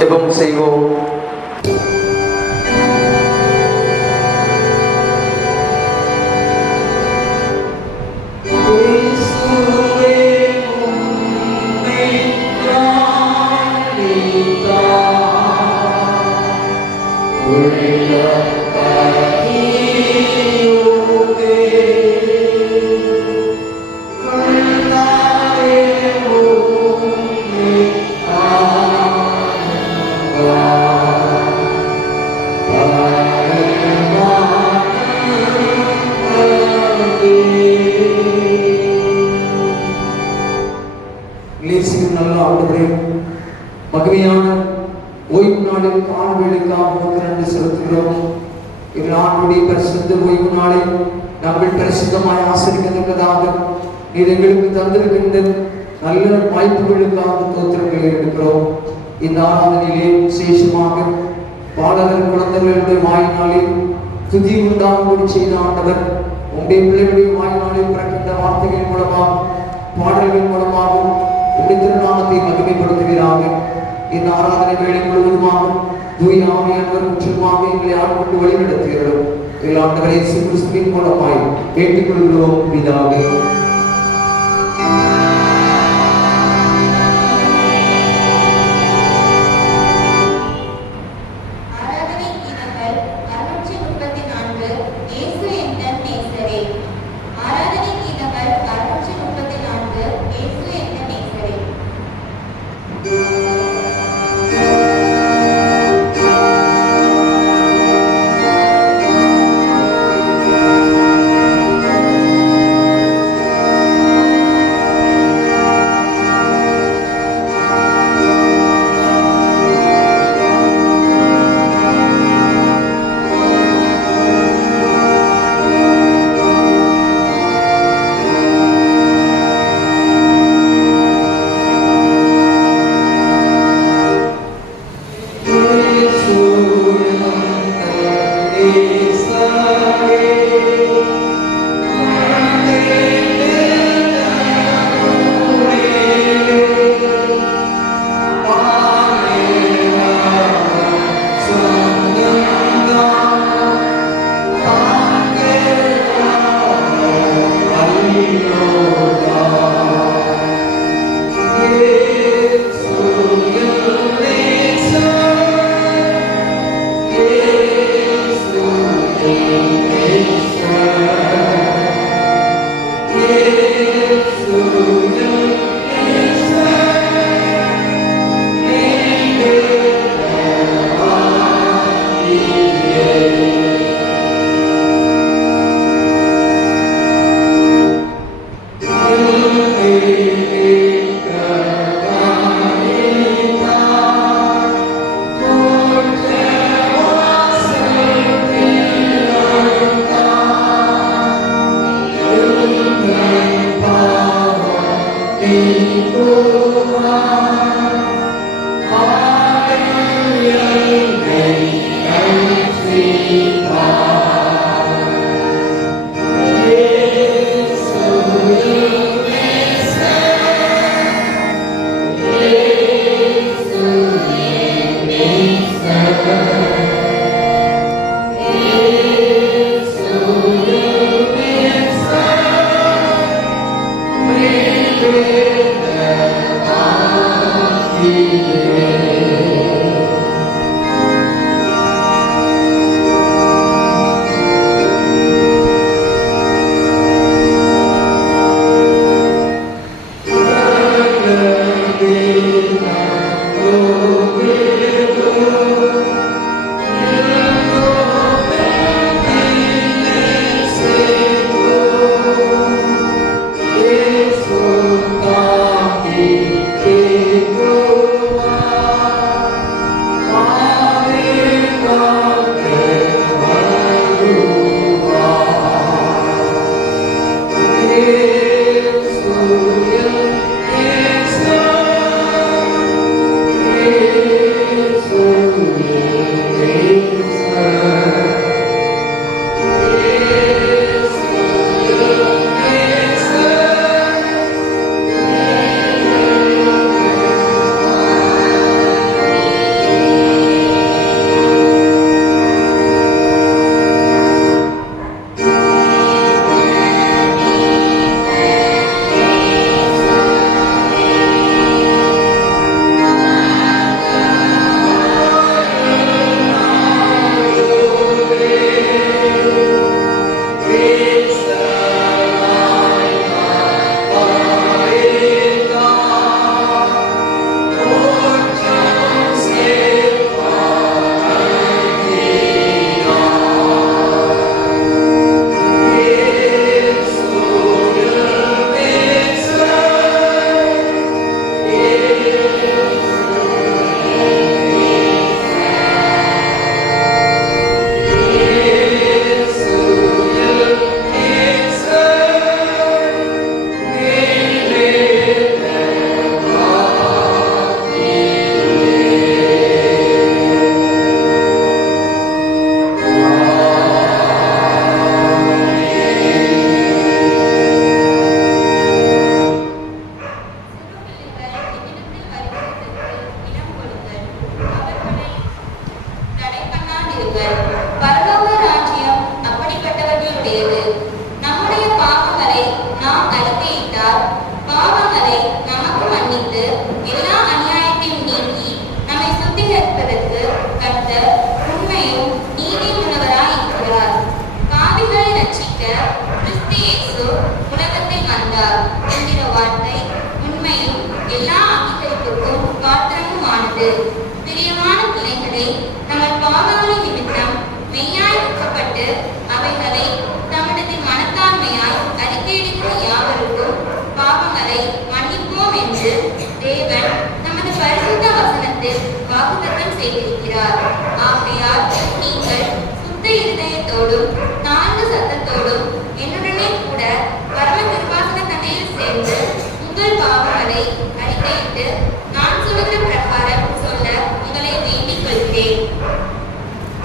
ஜெபம் செய்வோம். மகிமையான ஓய்வு நாளில் காணொலிக்காக நன்றி செலுத்துகிறோம். ஆண்டுடைய பரிசுத்த ஓய்வு நாளை நாங்கள் பரிசுத்தமாய் ஆசரிக்கத்தக்கதாக நீர் எங்களுக்கு தந்திருக்கின்ற நல்ல வாய்ப்புகளுக்காக தோத்திரங்களை எடுக்கிறோம். இந்த ஆராதனையிலே விசேஷமாக பாடகர் குழந்தைகளுடைய வாய்நாளில் துதி உண்டாகும்படி செய்த ஆண்டவர் உங்களுடைய பிள்ளைகளுடைய வாய்நாளில் பிறக்கின்ற வார்த்தைகள் மூலமாக பாடல்கள் மூலமாகவும் உங்களுடைய திருநாமத்தை மகிமைப்படுத்துகிறார்கள். இந்த ஆராதனை வேலை முழுவதுமாக தூய ஆவியானவர் முற்றிலுமாக எங்களை ஆட்கொண்டு வழிநடத்துகிறோம். ஆண்டவரை இயேசு கிறிஸ்துவின் மூலமாய் கேட்டுக்கொள்கிறோம் பிதாவே.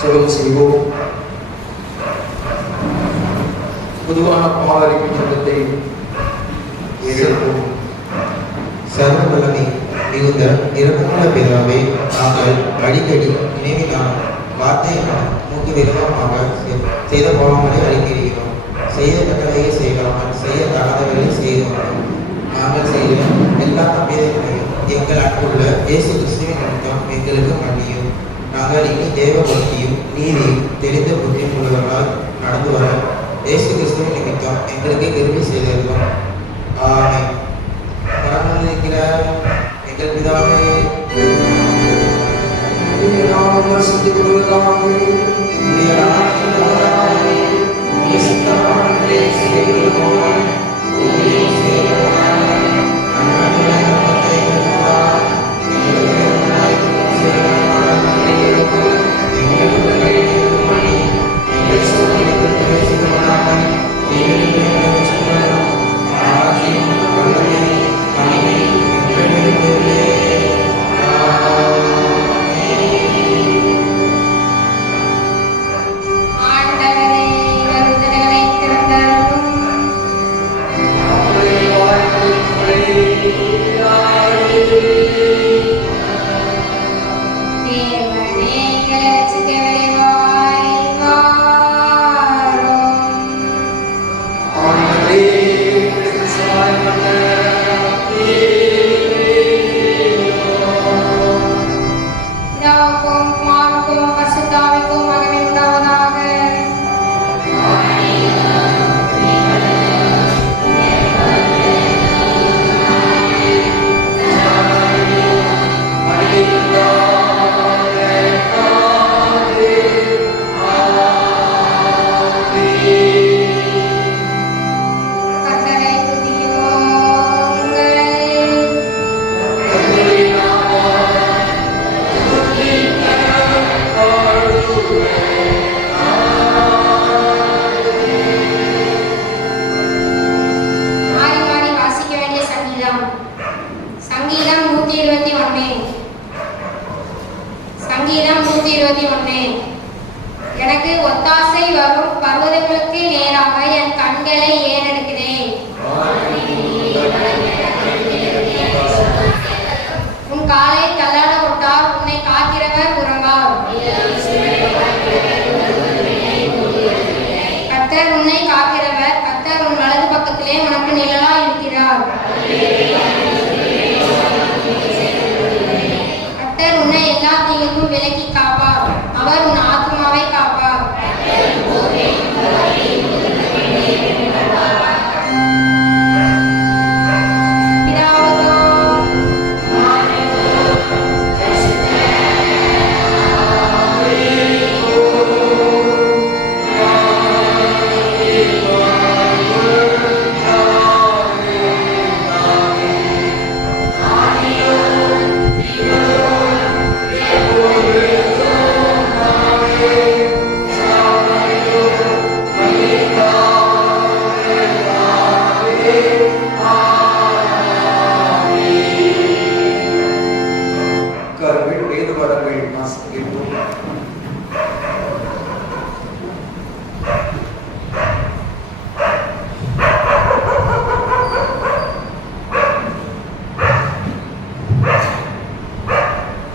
ஜெபம் செய்வோம். பொதுவான பாவரிப்பு ஜெபத்தை ஏற்போம். சர்வ வல்லமை மிகுந்த இரக்கமுள்ள பிதாவே, நாங்கள் அடிக்கடி நினைவினால் வார்த்தையினால் மூக்கு விரோதமாக செய்த பாவங்களை அறிக்கையிடுகிறோம். செய்த கட்டளையை செய்யாமல் செய்யத்தகாதவர்களை செய்தோம். நாங்கள் செய்த எல்லா தம்பியதையும் எங்கள் அன்புள்ள இயேசு கிறிஸ்துவின் நிமித்தம் எங்களுக்கு மன்னியும். நாங்கள் இனி தேவ பக்தியும் நீதியும் தெரிந்த புத்தியும் உள்ளவர்களால் நடந்து வர இயேசு கிறிஸ்துவின் நிமித்தம் எங்களுக்கு கிருபை செய்திருக்கிறோம். ஆமென். பரமத்தில் இருக்கிற எங்கள் பிதாவே, உம்முடைய நாமம் பரிசுத்தப்படுவதாக. உம்முடைய ராஜ்யம் வருவதாக. உம்முடைய சித்தம் வானத்திலே செய்வது போல பூமியிலும் செய்வதாக. அன்றாட அப்பத்தை எங்களுக்கு தாரும். எங்களுக்கு எதிராய் செய்கிறவர்களுக்கு எங்களுக்கு கையெழுத்து பண்ணி எங்கள் சோதனைக்குள் பிரவேசிக்கவிடாமல் எங்களுக்கு ரட்சிக்கணும். ராஜ்யம் வல்லமை மகிமை என்றென்றைக்கும். எனக்கு ஒத்தாசை வரும் பர்வதங்களுக்கு நேராக என் கண்களை ஏறெடுக்கிறேன். உன் காலை தள்ளாட விட்டால் உன்னை காக்கிறவர் உறங்கார். கர்த்தர் உன்னை காக்கிறவர். கர்த்தர் உன் வலது பக்கத்திலே உனக்கு நிழலா இருக்கிறார். கர்த்தர் உன்னை எல்லா தீங்குக்கும் விலக்கி காப்பார். அவர் உன் ஆத்மாவை காப்பார்.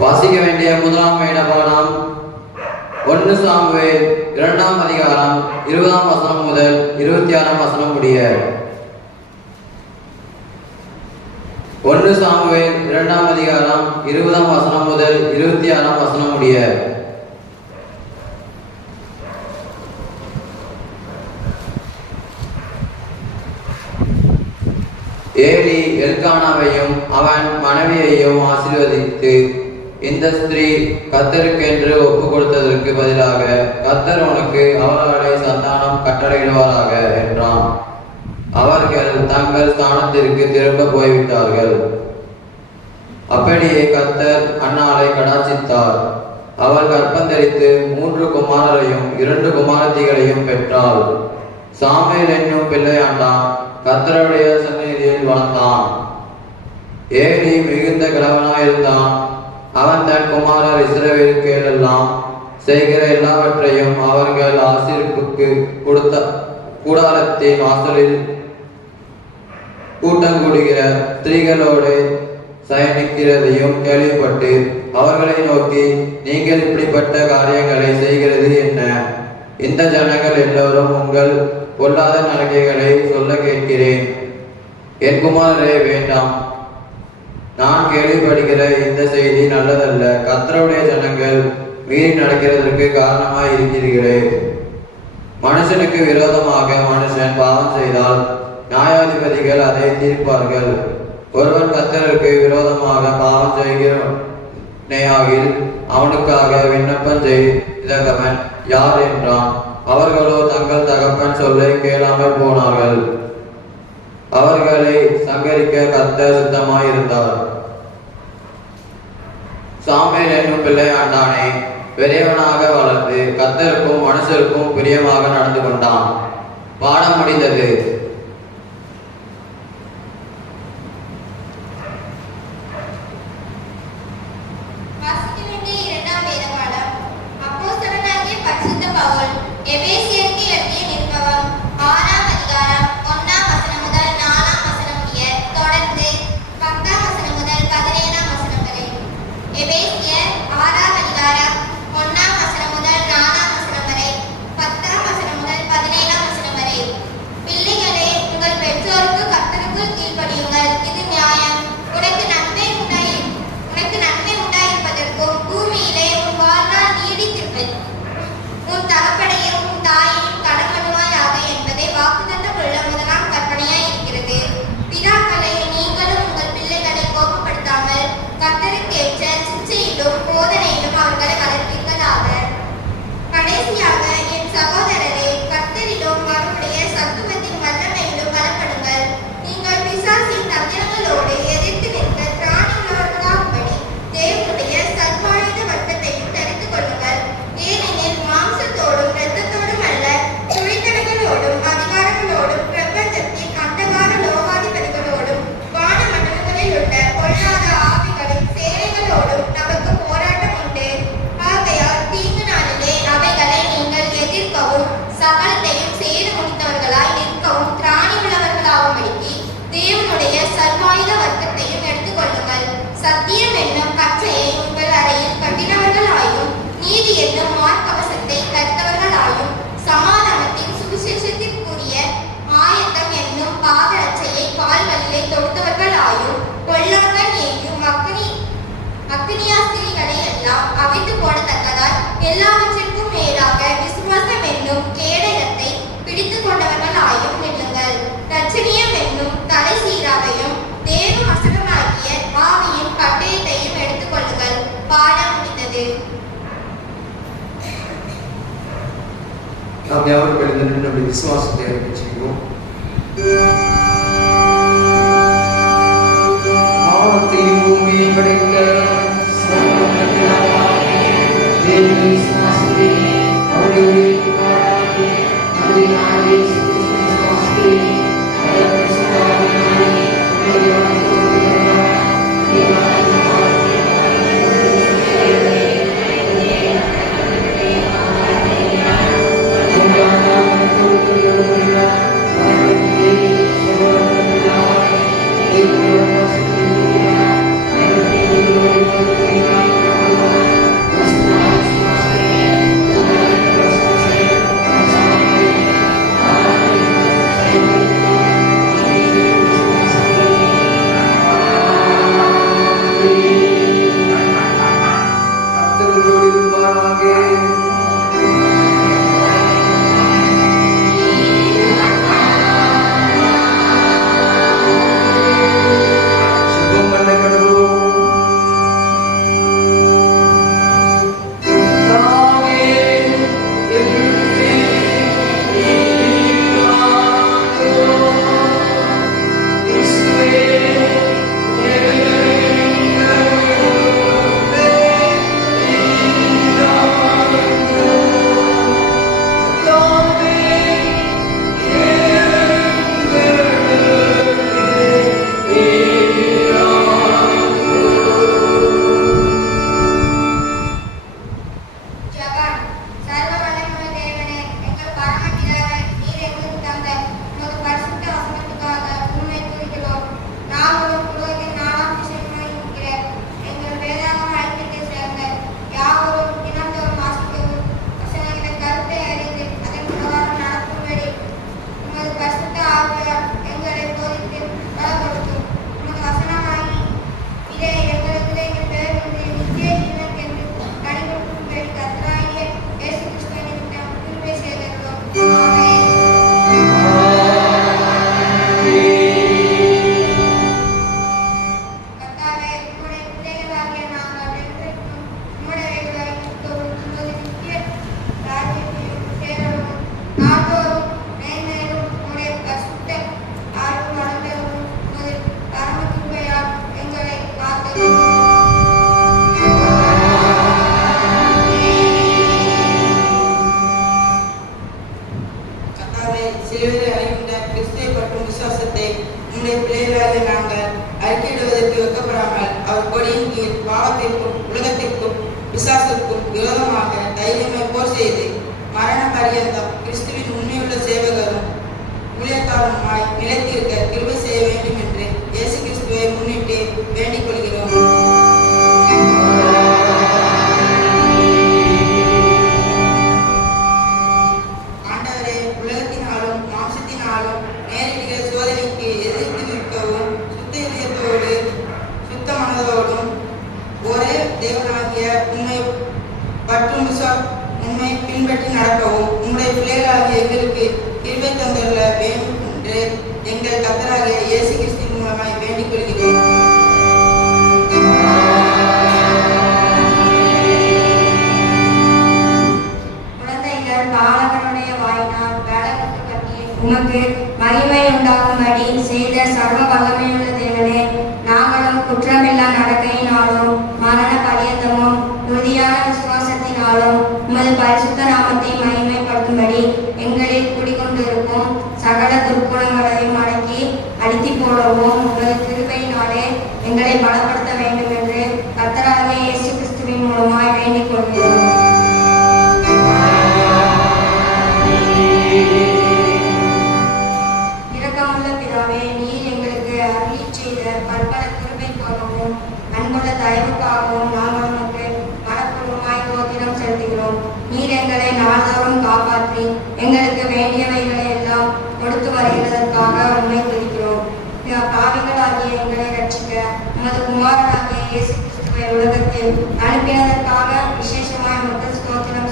வாசிக்க வேண்டிய முதலாம் வேதபாடம் 1 சாமுவேல் 2ஆம் அதிகாரம் 20ஆம் வசனம் முதல் 26ஆம் வசனம் முடிய. 1 சாமுவேல் 2ஆம் அதிகாரம் 20ஆம் வசனம் முதல் 26ஆம் வசனம் முடிய. ஏலி எல்கானாவையும் அவன் மனைவியையும் ஆசீர்வதித்து, இந்த ஸ்திரீ கர்த்தருக்கென்று ஒப்பு கொடுத்ததற்கு பதிலாக கர்த்தர் உனக்கு அவர்களை சந்தானம் கட்டளையிடுவாராக என்றான். அவர்கள் தங்கள் ஸ்தானத்திற்கு திரும்ப போய்விட்டார்கள். அப்படியே கர்த்தர் அன்னாளை கடாட்சித்தார். அவள் கர்ப்பந்தரித்து 3 குமாரரையும் 2 குமாரத்திகளையும் பெற்றாள். சாமுவேல் என்னும் பிள்ளையாண்டான் கர்த்தருடைய சந்நிதியில் வளர்ந்தான். ஏலி மிகுந்த கிழவனாயிருந்தான். அவன் தன் குமாரர் இஸ்ரவேலுக்கு எல்லாம் செய்கிற எல்லாவற்றையும் அவர்கள் ஆசீர்ப்புக்கு கொடுத்த கூடாரத்தின் வாசலில் கூட்டம் கூடுகிற ஸ்திரீகளோடு சயனிக்கிறதையும் கேள்விப்பட்டு அவர்களை நோக்கி, நீங்கள் இப்படிப்பட்ட காரியங்களை செய்கிறது என்ன? இந்த ஜனங்கள் எல்லோரும் உங்கள் பொல்லாத நடக்கைகளை சொல்ல கேட்கிறேன். என் குமாரரே, வேண்டாம். நான் கேள்விப்படுகிற இந்த செய்தி நல்லதல்ல. கர்த்தருடைய ஜனங்கள் மீறி நடக்கிறதற்கு காரணமாய் இருக்கிறீர்களே. மனுஷனுக்கு விரோதமாக மனுஷன் பாவம் செய்தால் நியாயாதிபதிகள் அதை தீர்ப்பார்கள். ஒருவன் கர்த்தருக்கு விரோதமாக பாவம் செய்கிறேயாகில் அவனுக்காக விண்ணப்பம் செய்தவன் யார் என்றான். அவர்களோ தங்கள் தகப்பன் சொல்லை கேளாமல் போனார்கள். அவர்களை சங்கரிக்க கர்த்தர் சுத்தமாயிருந்தார். சாமுவேல் என்னும் பிள்ளையாண்டானே பெரியவனாக வளர்ந்து கர்த்தருக்கும் மனுஷருக்கும் பிரியமாக நடந்து கொண்டான். பாடம் முடிந்தது. பிள்ளைகளே, எல்லாவற்றிற்கும் மேலாக விசுவாசம் என்னும் கேடயத்தை பிடித்துக் கொண்டவர்களாயும் நில்லுங்கள். இரட்சணியம் என்னும் தலை சீராவையும் தேவ வசனமாகிய ஆவியின் பட்டயத்தையும் எடுத்துக் கொள்ளுங்கள். பாடம் முடிந்தது. நாம் யாவரும் எழுந்து நின்று நம்முடைய விசுவாசத்தை அறிக்கை செய்வோம். வானத்தையும் பூமியையும் படைத்த சர்வவல்லமை தேவனின் விசுவாசத்தை அவருடைய உயிர்ப்பு பாராட்டி நம்முடைய நாளை விசுவாசத்தை உமக்கு மகிமை உண்டாகும்படி செய்த சர்வ வல்லமையுள்ள தேவனே, நாங்களும் குற்றமில்லா நடக்கையினாலும் மரண பரியந்தமும் உறுதியான விசுவாசத்தினாலும் உமது பரிசுத்த நாமத்தை மகிமைப்படுத்தும்படி எங்களில் குடிக்கொண்டிருக்கும் சகல துர்க்குணங்களையும் அடக்கி அடித்து போடவும் உமது கிருபையினாலே எங்களை பலப்படுத்த வேண்டும் என்று கர்த்தராகிய இயேசு கிறிஸ்துவின் மூலமாய் வேண்டிக் கொள்கிறோம். பற்பல கிருபைக்காகவும் அன்புள்ள தயவுக்காகவும் நாங்கள் உமக்கு மனப்பூர்வமாய் தோத்திரம் செலுத்துகிறோம். நீர் எங்களை நாள்தோறும் காப்பாற்றி எங்களுக்கு வேண்டியவைகளை எல்லாம் கொடுத்து வருகிறதற்காக உண்மை துதிக்கிறோம். பாவிகளாகிய எங்களை ரட்சிக்க உமது குமாரனாகிய இயேசு கிறிஸ்துவை உலகத்தில் அனுப்பினதற்காக விசேஷமாய் உமக்கு ஸ்தோத்திரம்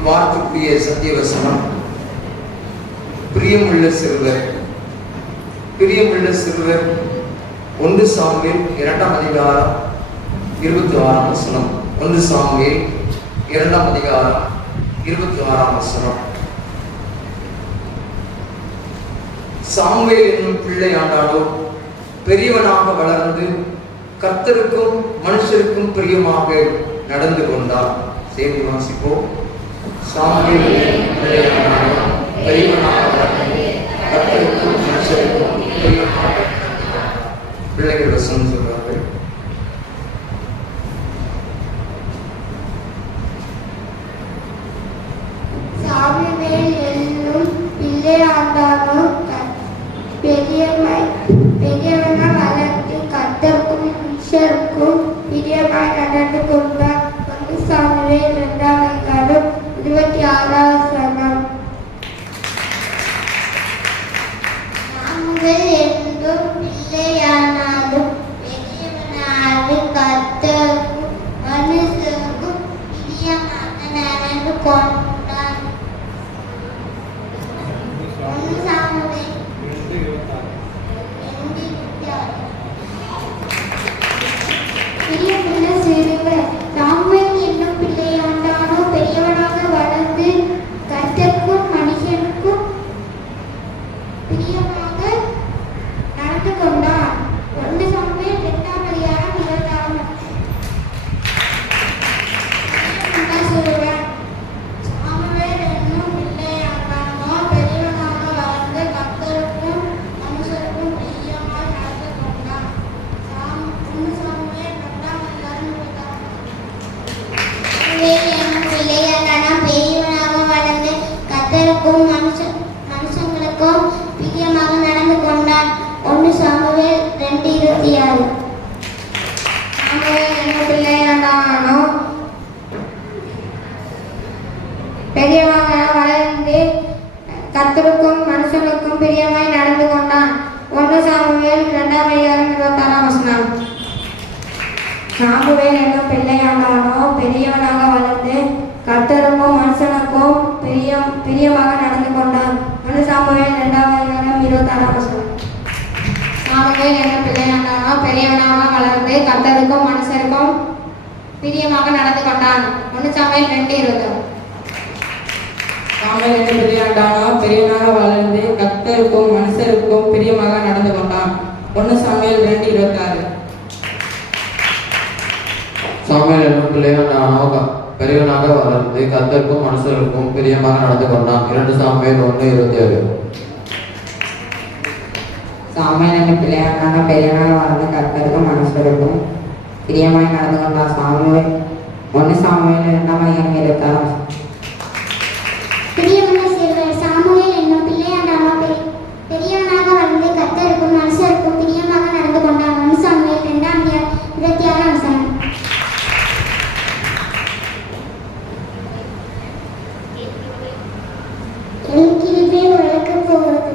இவ்வார்த்தைக்குரிய சத்தியவசனம். பிரியமுள்ள சிறுவர் 1 சாமுவேல் 2ஆம் அதிகாரம் 26ஆம் வசனம். 1 சாமுவேல் 2ஆம் அதிகாரம் 26ஆம் வசனம். சாமுவேல் என்னும் பிள்ளையாண்டாலோ பெரியவனாக வளர்ந்து கர்த்தருக்கும் மனுஷருக்கும் பிரியமாக நடந்து கொண்டார். சேர்ந்து வாசிப்போம். சாமுவேல் என்னும் பிள்ளையாண்டாலோ பெரியவனாக வளர்ந்து கர்த்தருக்கும் மனுஷருக்கும் பிரியமாக. பிள்ளைகள் வசனம் சொல்றார்கள். சாமுவேல் என்னும் பிள்ளையாண்டானோ பெரியவனாக வளர்ந்து கர்த்தருக்கும் மனுஷருக்கும் பிரியமாய் நடந்து கொண்டார். 1 சாமுவேல் 2ஆம் அதிகாரம் 26ஆம் வசனம். சாமுவேல் என்னும் பிள்ளையானாலும் பெரியவனாக கர்த்தருக்கும் மனுஷருக்கும் பிரியமாக நடந்து கொண்டார். 1 சாமுவேல் 2:26. பிரியமுள்ள சிறுவர் சாமுவேல் என்னும் பிள்ளையாண்டானோ பெரியவனாக வளர்ந்து கர்த்தருக்கும் மனுஷனுக்கும் பிரியமாக நடந்து கொண்டார். 1 சாமுவேல் 2ஆம் அதிகாரம் 26ஆம் வசனம். சிறுவர் சாமுவேல் என்னும் பிள்ளையாண்டானோ பெரியவனாக வளர்ந்து கர்த்தருக்கும் மனுஷருக்கும் பிரியமாக நடந்து கொண்டார். 1 சாமுவேல் 2ஆம் அதிகாரம் 26ஆம் என்னும் பிள்ளையாண்டானோ பெரியவனாக வளர்ந்து கர்த்தருக்கும் மனுஷங்களுக்கும் பிரியமாக நடந்து கொண்டார். 1 சாமுவேல் 2:26. சாமுவேல் என்னும் பிள்ளையாண்டானோ பெரியவனாக வளர்ந்து கர்த்தருக்கும் மனுஷனுக்கும் பிரியமாய் நடந்து கொண்டான். 1 சாமுவேல் 2ஆம் அதிகாரம் 26ஆம் வசனம். சாமுவேல் என்னும் பிள்ளையாண்டானோ பெரியவனாக வளர்ந்து கர்த்தருக்கும் மனுஷனுக்கும் பிரியமாக நடந்து கொண்டான். 1 சாமுவேல் 2ஆம் அதிகாரம் 26ஆம் வசனம். சாமுவேல் என்னும் பிள்ளையாண்டானோ பெரியவனாக வளர்ந்து கர்த்தருக்கும் மனுஷருக்கும் பிரியமாக நடந்து கொண்டான். 1 சாமுவேல் 2:20. சாமுவேல் என்னும் பிள்ளையாண்டானோ பெரியவனாக வளர்ந்து கர்த்தருக்கும் மனுஷருக்கும் பிரியமாக நடந்து கொண்டான். 1 சாமுவேல் 2:26. சாமுவேல் என்னும் பிள்ளையாண்டானோ பெரியவனாக வளர்ந்து கர்த்தருக்கும் மனுஷருக்கும் பிரியமாக நடந்து கொண்டான். 2 சாமுவேல் 1:26. சாமுவேல் என்னும் பிள்ளையாண்டானோ பெரியவனாக வளர்ந்து கர்த்தருக்கும் மனுஷருக்கும் பிரியமாய் நடந்து கொண்டான். 1 சாமுவேல் 2ஆம் அதிகாரம் 26. பிரியமுள்ள சிறுவர் சாமுவேல் என்னும் பிள்ளையாண்டானோ பெரியவனாக வளர்ந்து கர்த்தருக்கும் மனுஷருக்கும் பிரியமாக நடந்து கொண்டார். 1 சாமுவேல் 2ஆம் அதிகாரம் 26ஆம் வசனம். என் கிருபை உனக்கு போகிறது.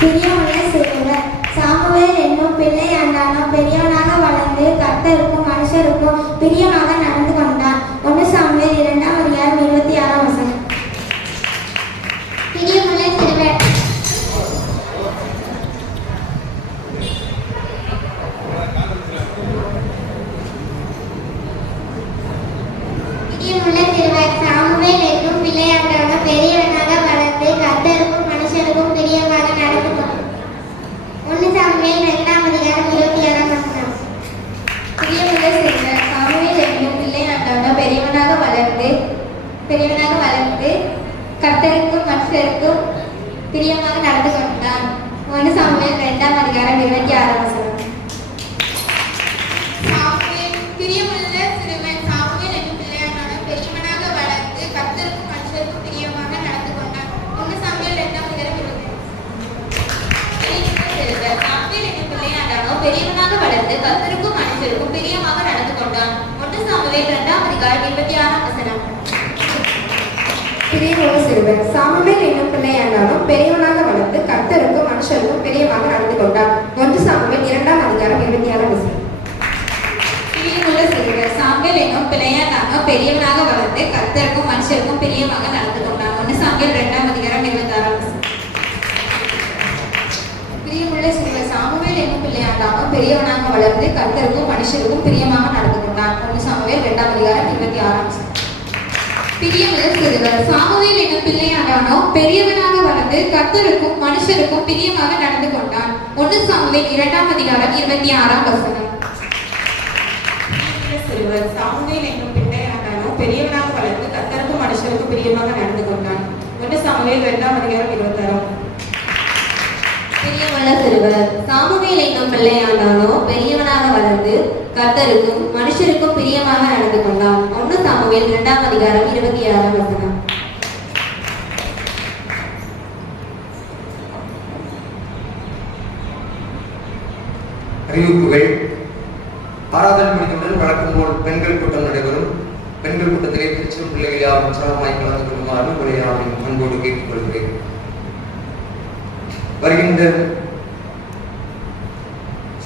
பிரியமுள்ள சிறுவர் சாமுவேல் என்னும் பிள்ளையாண்டானோ பெரியவனாக வளர்ந்து கர்த்தருக்கும் மனுஷருக்கும் பிரியமாக நடந்து கொண்டார். 1 சாமுவேல் 2ஆம் அதிகாரம் 26ஆம் வசனம். பிரியமுள்ள சிறுவர் சாமுவேல் என்னும் பிள்ளையாண்டானோ பெரியவனாக வளர்ந்து கர்த்தருக்கும் மனுஷருக்கும் பிரியமாக நடந்து கொண்டார். 1 சாமுவேல் 2ஆம் அதிகாரம் 26ஆம் வசனம். பிரியமுள்ள சிறுவர் சாமுவேல் என்னும் பிள்ளையாண்டானோ பெரியவனாக வளர்ந்து கர்த்தருக்கும் மனுஷருக்கும் பிரியமாக நடந்து கொண்டான். 1 சாமுவேல் 2ஆம் அதிகாரம் 26ஆம் வசனம். பிரியமுள்ள சிறுவன் சாமுவேல் என்னும் பிள்ளையாண்டானோ பெரியவனாக வளர்ந்து கர்த்தருக்கும் மனுஷருக்கும் பிரியமாக நடந்து கொண்டான். 1 சாமுவேல் 2ஆம் அதிகாரம் 20. சாமுவேல் என்னும் பிள்ளையாண்டானோ பெரியவனாக வளர்ந்து கர்த்தருக்கும் மனுஷருக்கும் பிரியமாக நடந்து கொண்டான். 1 சாமுவேல் 2ஆம் அதிகாரம் 26ஆம் வசனம். பிரியமுள்ள சிறுவர் சாமுவேல் என்னும் பிள்ளையாண்டானோ பெரியவனாக வளர்ந்து கர்த்தருக்கும் மனுஷருக்கும் பிரியமாக நடந்து கொண்டான். 1 சாமுவேல் 2ஆம் அதிகாரம் 26ஆம் வசனம். பிரியமுள்ள பிரியமுள்ள சிறுவர் சாமுவேல் என்னும் பிள்ளையாண்டானோ பெரியவனாக வளர்ந்து கர்த்தருக்கும் மனுஷருக்கும் பிரியமாக நடந்து கொண்டான். 1 சாமுவேல் 2ஆம் அதிகாரம் 26ஆம் வசனம். பிரியமுள்ள சிறுவர் சாமுவேல் என்னும் பிள்ளையாண்டானோ பெரியவனாக வளர்ந்து கர்த்தருக்கும் மனுஷருக்கும் பிரியமாக நடந்து கொண்டான். 1 சாமுவேல் 2ஆம் அதிகாரம் 26ஆம் வசனம். பிரியமுள்ள சிறுவர் சாமுவேல் என்னும் பிள்ளையாண்டானோ பெரியவனாக வளர்ந்து கர்த்தருக்கும் மனுஷருக்கும் பிரியமாக நடந்து கொண்டான். 1 சாமுவேல் 2ஆம் அதிகாரம் 26ஆம் வசனம். சிறுவர் சாமுவேல் என்னும் பிள்ளையாண்டானோ பெரியவனாக வளர்ந்து கர்த்தருக்கும் மனுஷருக்கும் பிரியமாக நடந்து கொண்டான். 1 சாமுவேல் 2ஆம் அதிகாரம் 26. பிரியமுள்ள சிறுவர் சாமுவேல் என்னும் பிள்ளையாண்டானோ பெரியவனாக வளர்ந்து கர்த்தருக்கும் மனுஷருக்கும் பிரியமாக நடந்து கொண்டான். 1 சாமுவேல் 2ஆம் அதிகாரம் 26ஆம் வசனம். அறிவிப்புகள். ஆராதனை முடிந்தவுடன் வழக்கம் போல் பெண்கள் கூட்டம் நடைபெறும். பெண்கள் கூட்டத்திலே திருச்சி பிள்ளைகள் யாரும் உற்சாகமாய் கலந்து கொள்ளுமாறு உங்களை யாரையும் அன்போடு கேட்டுக்கொள்கிறேன். வருகின்ற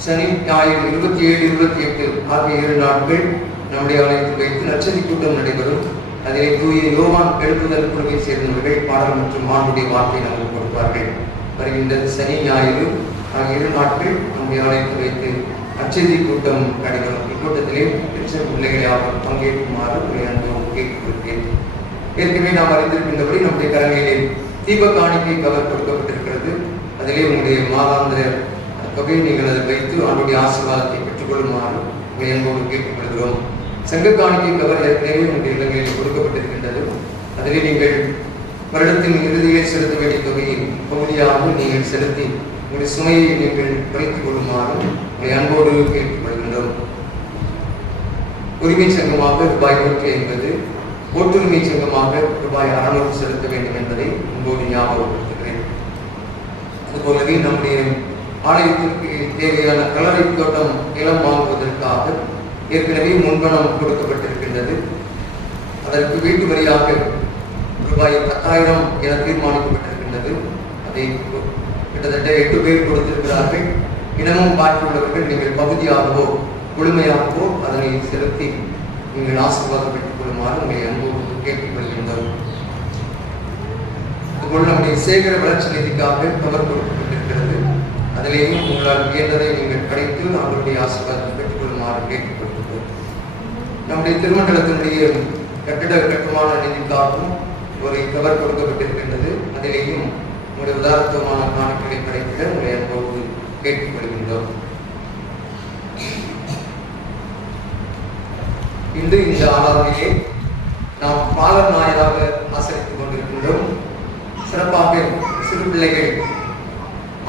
சனி ஞாயிறு 27, 28 ஆகிய 2 நாட்கள் நம்முடைய ஆலயத்தில் வைத்து நற்செய்தி கூட்டம் நடைபெறும். அதிலே தூய யோவான் எழுப்புதல் குழுவை சேர்ந்தவர்கள் பாடல் மற்றும் ஆண்டுடைய வார்த்தை நமக்கு கொடுப்பார்கள். வருகின்ற சனி ஞாயிறு ஆகிய 2 நாட்கள் நம்முடைய ஆலயத்தில் வைத்து நற்செய்தி கூட்டம் நடைபெறும். இக்கூட்டத்திலே திருச்சி பிள்ளைகளை யாரும் பங்கேற்குமாறு உங்களை அன்போடு கேட்டுக்கொள்கிறேன். ஏற்கனவே நாம் அறிந்திருக்கின்றபடி நம்முடைய கரங்களிலே தீப காணிக்கை கவர் கொடுக்கப்பட்டிருக்கிறது. அதிலே உங்களுடைய மாதாந்திர தொகையை நீங்கள் அதை வைத்து அவனுடைய ஆசீர்வாதத்தை பெற்றுக்கொள்ளுமாறு உங்களை அன்போடு கேட்டுக்கொள்கிறோம். சங்க காணிக்கை கவர் ஏற்கனவே உங்களுடைய இல்லங்களில் கொடுக்கப்பட்டிருக்கின்றது. அதிலே நீங்கள் வருடத்தின் இறுதியில் செலுத்த வேண்டிய தொகையை பகுதியாக நீங்கள் செலுத்தி உங்களுடைய சுமையை நீங்கள் குறைத்துக் கொள்ளுமாறு உங்களை அன்போடு கேட்டுக்கொள்கின்றோம். உரிமை சங்கமாக ரூபாய் 150, ஓட்டுரிமை சங்கமாக ரூபாய் 600 செலுத்த வேண்டும் என்பதை அன்போடு ஞாபகப்படுத்துகிறேன். அதுபோலவே நம்முடைய ஆலயத்திற்கு தேவையான கல்லறை தோட்டம் நிலம் வாங்குவதற்காக ஏற்கனவே முன்பணம் கொடுக்கப்பட்டிருக்கின்றது. அதற்கு வீட்டு வரியாக ரூபாய் 10,000 என தீர்மானிக்கப்பட்டிருக்கின்றது. அதை கிட்டத்தட்ட 8 பேர் கொடுத்திருக்கிறார்கள். இன்னமும் பாக்கியுள்ளவர்கள் நீங்கள் பகுதியாகவோ முழுமையாகவோ அதனை செலுத்தி நீங்கள் ஆசீர்வாதம் பெற்றுக் கொள்ளுமாறு உங்களை அன்போடு கேட்டுக்கொள்கின்றோம். அதுபோல் நம்முடைய சேகர வளர்ச்சி நிதிக்காக கவர் கொடுக்கப்பட்டிருக்கிறது. அதிலேயும் உங்களால் இயன்றதை நீங்கள் கிடைத்து அவர்களுடைய ஆசீர்வாதத்தை பெற்றுக் கொள்ளுமாறு கேட்டுக்கொள்கின்றோம். நம்முடைய திருமண்டலத்தினுடைய கட்டிட கட்டுமான நிதிக்காகவும் ஒரு கவர் கொடுக்கப்பட்டிருக்கின்றது. அதிலேயும் உங்களுடைய உதாரணத்துவமான காணிக்கைகளை கிடைத்திட உங்களை அன்போடு கேட்டுக்கொள்கின்றோம். இன்று இந்த ஆராதனையை நாம் பாலர் நாயராக ஆசரித்துக் கொண்டிருக்கின்றோம். சிறப்பாக சிறு பிள்ளைகள்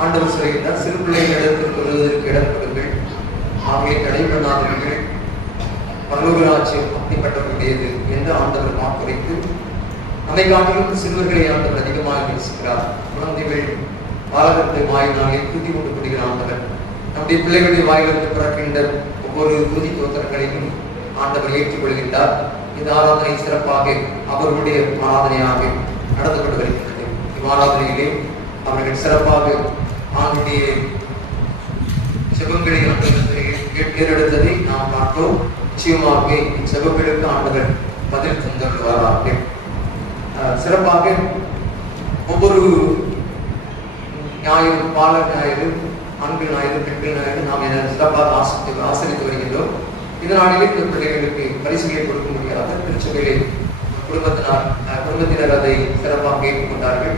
ஆண்டவர் சொல்கின்றார், சிறு பிள்ளைகள் இடத்திற்கு வருவதற்கு இடம் கொடுங்கள், ஆகவே தடை பண்ணாதவர்கள் பரலோக ராஜ்யம் அப்படிப்பட்டவர்களுடையது என்று ஆண்டவர் வாக்குரைத்து நம்மை காட்டிலும் சிறுவர்களை ஆண்டவர் அதிகமாக நேசிக்கிறார். குழந்தைகள் பாலகத்தை வாயினாலே துதி கொண்டு கொடுக்கிற ஆண்டவர் நம்முடைய பிள்ளைகளுடைய வாயிலிருந்து பிறக்கின்ற ஒவ்வொரு துதி தோத்திரங்களையும் ஆண்டவர் ஏற்றுக்கொள்கின்றார். இந்த ஆராதனை சிறப்பாக அவர்களுடைய ஆராதனையாக நடத்தப்பட்டு வருகின்றது. இவ்வாராதனையிலே அவர்கள் சிறப்பாக ஆண்டுடைய செபங்களை ஏறெடுத்ததை நாம் பார்த்தோம். நிச்சயமாகவே செபங்களுக்கு ஆண்டவர் பதில் தந்துள்ளார்கள். சிறப்பாக ஒவ்வொரு ஞாயிறு, பாலர் ஞாயிறு, ஆண்கள் ஞாயிறு, பெண்கள் ஞாயிறு நாம் என சிறப்பாக ஆசரித்து வருகின்றோம். இதனாலே இந்த பிள்ளைகளுக்கு பரிசுகளை கொடுக்க முடியாத திருச்சபையிலே குடும்பத்தினர் அதை சிறப்பாக ஏற்றுக்கொண்டார்கள்.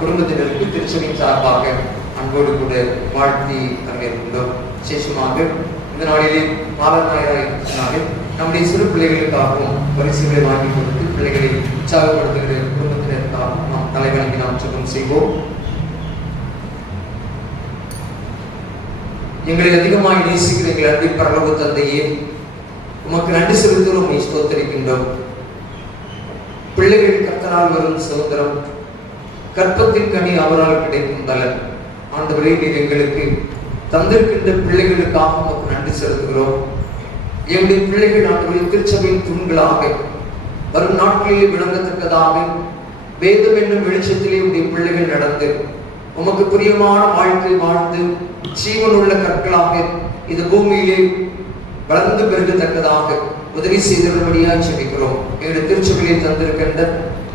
குடும்பத்தினருக்கு திருச்சபையின் சார்பாக அன்போடு கூட வாழ்த்தி வரவேற்கின்றோம். விசேஷமாக இந்த நாளிலே பாலர் ஞாயிறு நம்முடைய சிறு பிள்ளைகளுக்காகவும் பரிசுகளை வாங்கி கொடுத்து பிள்ளைகளை உற்சாகப்படுத்துகிற குடும்பத்தினருக்காகவும் நாம் தலைவணங்கி நாம் சுத்தம் செய்வோம். எங்களை அதிகமாக நேசிக்கிற எங்கள் அன்பின் பரலோக தந்தையே, உமக்கு நன்றி செலுத்துவோம், உம்மை ஸ்தோத்திரிக்கின்றோம். பிள்ளைகள் கர்த்தரால் வரும் சுதந்திரம், கற்பத்தின் கனி அவரால் கிடைக்கும் பலன். ஆண்டவரே, நீர் எங்களுக்கு தந்திருக்கின்ற பிள்ளைகளுக்காக உமக்கு நன்றி செலுத்துகிறோம். எங்களுடைய பிள்ளைகள் ஆண்டவரே திருச்சபையின் தூண்களாக வரும் நாட்களில் விளங்கத்தக்கதாக வேதம் என்னும் வெளிச்சத்திலே உடைய பிள்ளைகள் நடந்து உமக்கு பிரியமான வாழ்க்கை வாழ்ந்து ஜீவனுள்ள கற்களாக இந்த பூமியிலே வளர்ந்து பெருகத்தக்கதாக உதவி செய்தபடியாக ஜெபிக்கிறோம். எங்களுடைய திருச்சபையை தந்திருக்கின்ற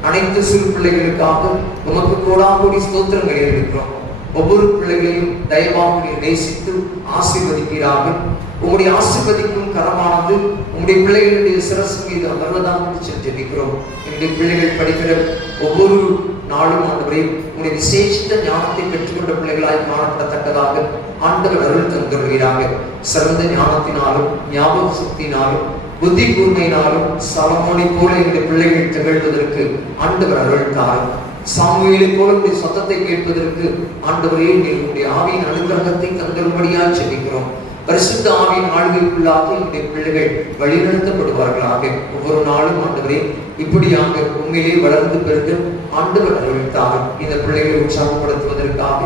அனைத்து சிறு பிள்ளைகளுக்காக உமக்கு கோடாகோடி ஸ்தோத்திரங்களை எடுக்கிறோம். ஒவ்வொரு பிள்ளைகளையும் தயவாக நேசித்து ஆசீர்வதிப்பீராக. உங்களுடைய ஆசீர்வதிக்கும் கரமானது உங்களுடைய பிள்ளைகளுடைய சிரசு மீது அமர்வதாக ஜெபிக்கிறோம். என்னுடைய பிள்ளைகள் படிக்கிற ஒவ்வொரு நாளும் ஆண்டவரே உங்களுடைய விசேஷித்த ஞானத்தை பெற்றுக்கொண்ட பிள்ளைகளாய் காணப்படத்தக்கதாக ஆண்டவர் அருள் தந்துள்ளாக. சிறந்த ஞானத்தினாலும் ஞாபக சக்தியினாலும் புத்தி கூர்மையினாலும் சலமோனை போல எங்களுடைய பிள்ளைகள் திகழ்வதற்கு ஆண்டவர் அருள் தாரும். சாமுவேலை போல உடைய சத்தத்தை கேட்பதற்கு ஆண்டவரே உங்களுடைய ஆவியின் அனுகிரகத்தை தந்தரும்படியாக ஜெபிக்கிறோம். பரிசுத்த ஆவியின் ஆளுகைக்குள்ளாக என்னுடைய பிள்ளைகள் வழிநடத்தப்படுவார்களாக. ஒவ்வொரு நாளும் ஆண்டவரே இப்படியாக உண்மையிலே வளர்ந்து பெருக ஆண்டவர் அருள்த்தார். இந்த பிள்ளைகளை உற்சாகப்படுத்துவதற்காக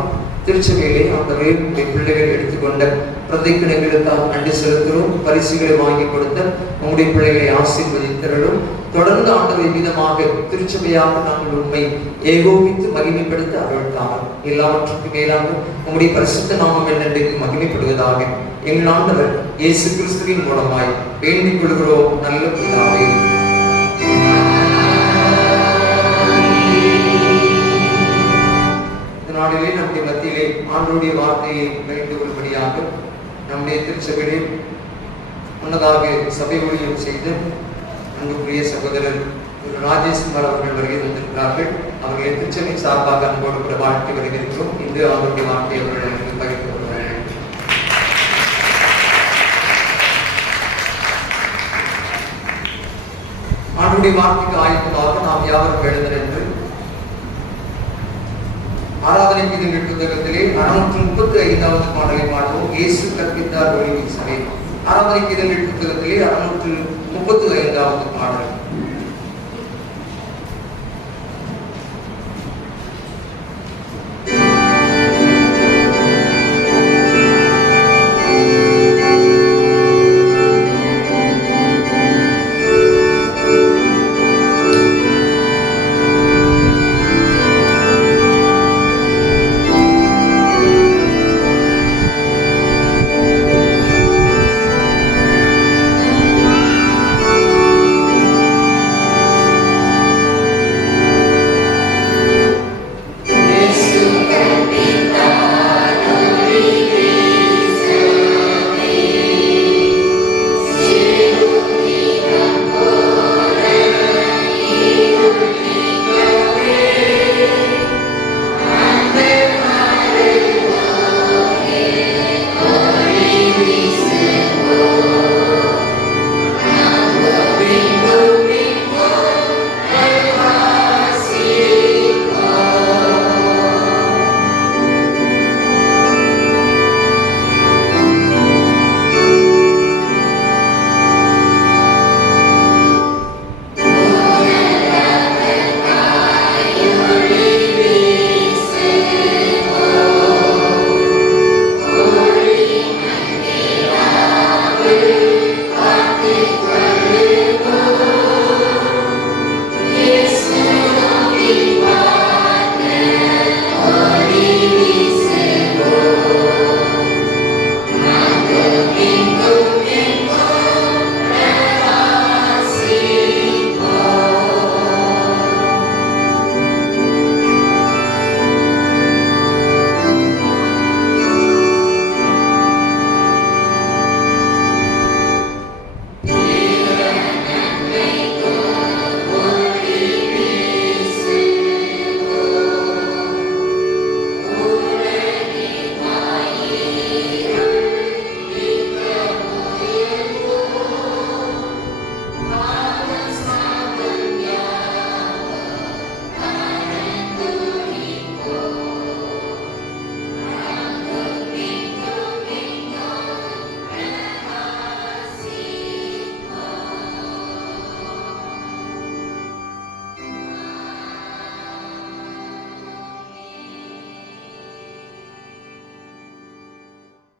திருச்சபையிலே ஆண்டவரே உங்களுடைய பிள்ளைகள் எடுத்துக்கொண்ட பிரதிக்கிணைகளுக்காக நன்றி செலுத்துகிறோம். பரிசுகளை வாங்கி கொடுத்த உங்களுடைய பிள்ளைகளை ஆசீர்வதித்தரும். தொடர்ந்து ஆண்டவரை விதமாக திருச்சபையாக நாங்கள் உண்மை ஏகோபித்து மகிமைப்படுத்த அருள்த்தார். எல்லாவற்றுக்கும் மேலாக உங்களுடைய பரிசுத்த நாமம் என்னென்றைக்கு மகிமைப்படுவதாக எங்கள் ஆண்டவர் இயேசு கிறிஸ்துவின் மூலமாய் வேண்டிக் கொள்கிறோம் நல்ல பிதாவே. இந்த நாளிலே நம்முடைய மத்தியிலே ஆண்டவருடைய வார்த்தையை வேண்டிக் கொள்ளும்படியாக நம்முடைய திருச்சபையிலே முன்னதாக சபை ஊழியம் செய்து அன்புக்குரிய சகோதரர் திரு ராஜேஷ்குமார் அவர்கள் வருகை தந்திருக்கிறார்கள். அவர்களை திருச்சபை சார்பாக அன்போடு கூட வாழ்க்கை வருகிறோம். இன்று அவருடைய வார்த்தை அவர்களுக்கு பகிர்ந்து கொள்வார்கள். ஆண்டுடைய வார்த்தைக்கு ஆயத்தமாக நாம் யாவரும் எழுதல் என்று ஆராதனை கீதங்கள் புத்தகத்திலே 635வது பாடலை பாடுவோம். இயேசு கற்பித்தார் ஒளிவின் சபை. ஆராதனை கீதங்கள் புத்தகத்திலே 635வது பாடல்.